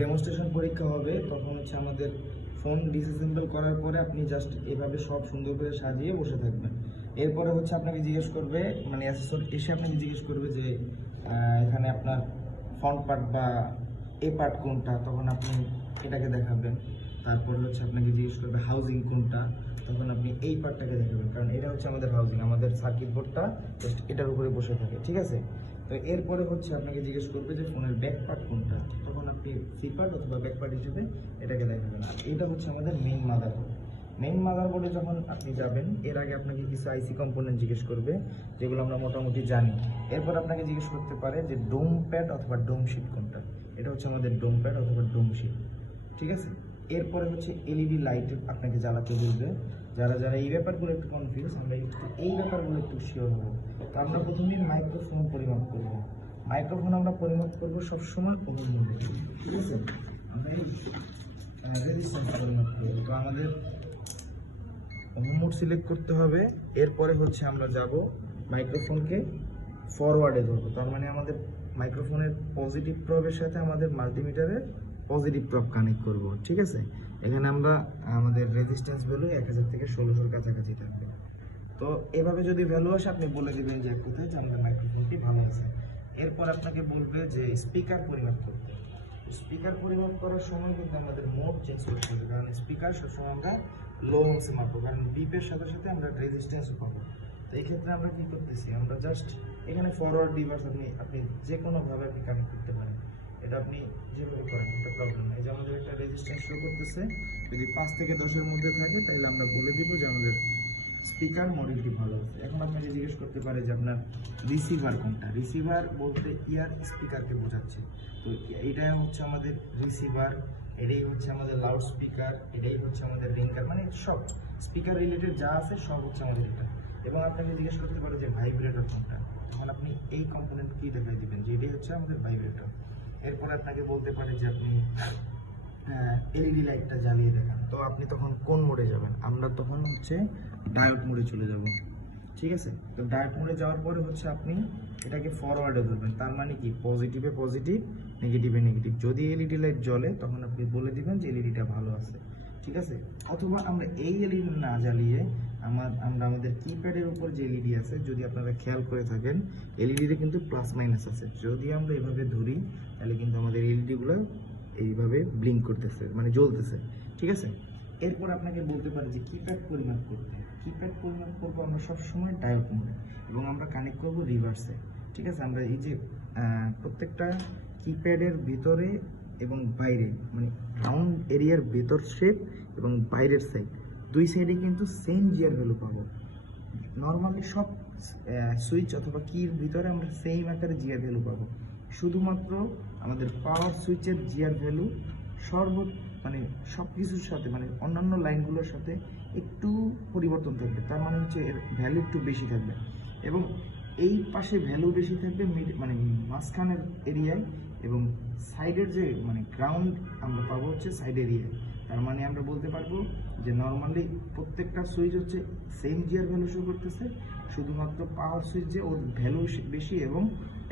Demonstration পরীক্ষা হবে, তখন হচ্ছে আমাদের ফোন ডিসঅ্যাসেম্বল করার পরে আপনি জাস্ট এভাবে সব সুন্দর করে সাজিয়ে বসে থাকবেন। এরপরে হচ্ছে আপনাকে জিজ্ঞেস করবে, মানে অ্যাসেসর এসে আপনাকে জিজ্ঞেস করবে যে এখানে আপনার ফ্রন্ট পার্ট বা এ পার্ট কোনটা, তখন আপনি এটাকে দেখাবেন। তারপরে হচ্ছে আপনাকে জিজ্ঞেস করবে হাউজিং কোনটা, তখন আপনি এই পার্টটাকে দেখাবেন, কারণ এটা হচ্ছে আমাদের হাউজিং, আমাদের সার্কিট বোর্ডটা জাস্ট এটার উপরে বসে থাকে, ঠিক আছে। তো এরপরে হচ্ছে আপনাকে জিজ্ঞেস করবে যে ফোনের ব্যাক পার্ট কোনটা, তখন আপনি ফ্রি পার্ট অথবা ব্যাক পার্ট হিসেবে এটাকে দেখাবেন। আর এটা হচ্ছে আমাদের মেইন মাদারবোর্ড। মেইন মাদারবোর্ডে যখন আপনি যাবেন, এর আগে আপনাকে কিছু আইসি কম্পোনেন্ট জিজ্ঞেস করবে, যেগুলো আমরা মোটামুটি জানি। এরপর আপনাকে জিজ্ঞেস করতে পারে যে ডোম প্যাড অথবা ডোম শিট কোনটা, এটা হচ্ছে আমাদের ডোম প্যাড অথবা ডোম শিট, ঠিক আছে। এরপরে হচ্ছে এলইডি লাইট আপনাকে জ্বালাতে বলবে। যারা যারা এই ব্যাপারগুলো একটু কনফিউজ, আমরা এই ব্যাপারগুলো একটু শিওর হবো। তো আমরা প্রথমেই মাইক্রোফোন পরিমাপ করবো। মাইক্রোফোন আমরা পরিমাপ করবো সবসময় ওহম মোডে, ঠিক আছে। আমরা এই রেজিস্ট্যান্স পরিমাপ করবো, তো আমাদের ওহম মোড সিলেক্ট করতে হবে। এরপরে হচ্ছে আমরা যাব মাইক্রোফোনকে ফরওয়ার্ডে ধরবো, তার মানে আমাদের মাইক্রোফোনের পজিটিভ প্রবের সাথে আমাদের মাল্টিমিটারের পজিটিভ প্রব কানেক্ট করব, ঠিক আছে। এখানে আমরা আমাদের রেজিস্ট্যান্স ভ্যালু 1000 থেকে 1600-র কাছাকাছি থাকবে। তো এভাবে যদি ভ্যালু আসে আপনি বলে দেবেন যে কোথায় যে আমাদের মাইক্রোফোনটি ভালো আছে। এরপর আপনাকে বলবে যে স্পিকার পরিমাপ করতে। স্পিকার পরিমাপ করার সময় কিন্তু আমাদের মোড চেঞ্জ করতে হবে, কারণ স্পিকার সবসময় আমরা লো অংশে মাপবো, কারণ বিপের সাথে সাথে আমরা রেজিস্ট্যান্সও পাবো। তো এই ক্ষেত্রে আমরা কি করতেছি, আমরা জাস্ট এখানে ফরওয়ার্ড ডিভাইস আপনি যে কোনোভাবে আপনি কানেক্ট করতে পারেন, এটা আপনি যেভাবে করেন একটা প্রবলেম নেই। যে আমাদের একটা রেজিস্ট্যান্স শো করতেছে, যদি 5 থেকে 10-এর মধ্যে থাকে তাহলে আমরা বলে দিব যে আমাদের স্পিকার মডেলটি ভালো আছে। এখন আপনাকে জিজ্ঞেস করতে পারে যে আপনার রিসিভার কোনটা। রিসিভার বলতে ইয়ার স্পিকারকে বোঝাচ্ছে। তো এইটাই হচ্ছে আমাদের রিসিভার, এটাই হচ্ছে আমাদের লাউড স্পিকার, এটাই হচ্ছে আমাদের রিঙ্গার, মানে সব স্পিকার রিলেটেড যা আছে সব হচ্ছে আমাদের এটা। এবং আপনাকে জিজ্ঞেস করতে পারে যে ভাইব্রেটর কোনটা, তখন আপনি এই কম্পোনেন্ট কি দেখাই দিবেন যে এটাই হচ্ছে আমাদের ভাইব্রেটর। এরপর আপনাকে বলতে পারে যে আপনি এলইডি লাইটটা জ্বালিয়ে দেখান, তো আপনি তখন কোন মোডে যাবেন, আমরা তখন হচ্ছে ডায়োড মোডে চলে যাব, ঠিক আছে। তো ডায়োড মোডে যাওয়ার পরে হচ্ছে আপনি এটাকে ফরওয়ার্ডে ধরবেন, তার মানে কি পজিটিভে পজিটিভ, নেগেটিভে নেগেটিভ। যদি এলইডি লাইট জ্বলে তখন আপনি বলে দিবেন যে এলইডিটা ভালো আছে, ঠিক আছে। অথবা আমরা এই এলইডি না জ্বালিয়ে আমরা আমাদের কিপ্যাডের উপর যে এলইডি আছে, যদি আপনারা খেয়াল করে থাকেন এলইডিতে কিন্তু প্লাস মাইনাস আছে, যদি আমরা এভাবে ধরি তাহলে কিন্তু আমাদের এলইডিগুলো এইভাবে ব্লিঙ্ক করতেছে, মানে জ্বলতেছে, ঠিক আছে। এরপর আপনাকে বলতে পারে যে কিপ্যাড পরিমাপ করতে। কিপ্যাড পরিমাপ করবো আমরা সবসময় ডায়োড মোডে, এবং আমরা কানেক্ট করবো রিভার্সে, ঠিক আছে। আমরা এই যে প্রত্যেকটা কিপ্যাডের ভিতরে এবং বাইরে, মানে রাউন্ড এরিয়ার ভেতর শেপ এবং বাইরের সাইড, দুই সাইডে কিন্তু সেম জিআর ভ্যালু পাবো। নর্মালি সব সুইচ অথবা কির ভিতরে আমরা সেম আকারে জিআর ভ্যালু পাবো, শুধুমাত্র আমাদের পাওয়ার সুইচের জিআর ভ্যালু মানে সব কিছুর সাথে, মানে অন্যান্য লাইনগুলোর সাথে একটু পরিবর্তন থাকবে, তার মানে হচ্ছে এর ভ্যালু একটু বেশি থাকবে। এবং এই পাশে ভ্যালু বেশি থাকবে মানে মাঝখানের এরিয়ায়, এবং সাইডের যে মানে গ্রাউন্ড আমরা পাবো হচ্ছে সাইড এরিয়ায়। তার মানে আমরা বলতে পারবো যে নর্মালি প্রত্যেকটা সুইচ হচ্ছে সেম জিআর ভ্যালু শো করতেছে, শুধুমাত্র পাওয়ার সুইচ যে ওর ভ্যালু বেশি এবং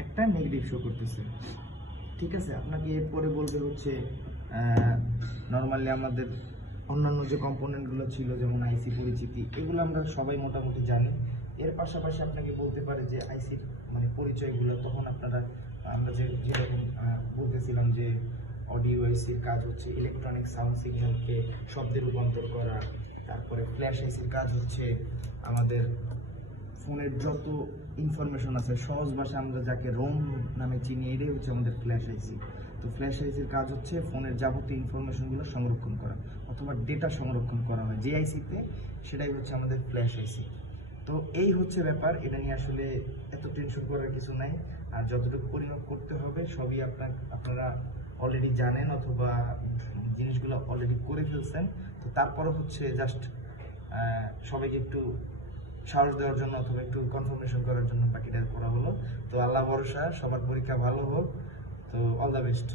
একটা নেগেটিভ শো করতেছে, ঠিক আছে। আপনাকে এরপরে বলবে হচ্ছে নর্মালি আমাদের অন্যান্য যে কম্পোনেন্টগুলো ছিল, যেমন আইসি পরিচিতি, এগুলো আমরা সবাই মোটামুটি জানি। এর পাশাপাশি আপনাকে বলতে পারে যে আইসির মানে পরিচয়গুলো, তখন আপনারা আমরা যেরকম বলতেছিলাম যে অডিও আইসির কাজ হচ্ছে ইলেকট্রনিক সাউন্ড সিগন্যালকে শব্দে রূপান্তর করা, তারপরে ফ্ল্যাশ আইসির কাজ হচ্ছে আমাদের ফোনের যত ইনফরমেশন আছে, সহজ ভাষা আমরা যাকে রোম নামে চিনি, এটাই হচ্ছে আমাদের ফ্ল্যাশ আইসি। তো ফ্ল্যাশ আইসির কাজ হচ্ছে ফোনের যাবতীয় ইনফরমেশনগুলো সংরক্ষণ করা অথবা ডেটা সংরক্ষণ করা হয় যে আইসিতে, সেটাই হচ্ছে আমাদের ফ্ল্যাশ আইসি। তো এই হচ্ছে ব্যাপার, এটা নিয়ে আসলে এত টেনশন করার কিছু নাই। আর যতটুকু পরিমাপ করতে হবে সবই আপনারা অলরেডি জানেন অথবা জিনিসগুলো অলরেডি করে ফেলছেন। তো তারপরে হচ্ছে জাস্ট সবাইকে একটু সাহস দেওয়ার জন্য অথবা একটু কনফার্মেশন করার জন্য বাকিটা করা হলো। তো আল্লাহ ভরসা, সবার পরীক্ষা ভালো হোক। তো অল দ্য বেস্ট।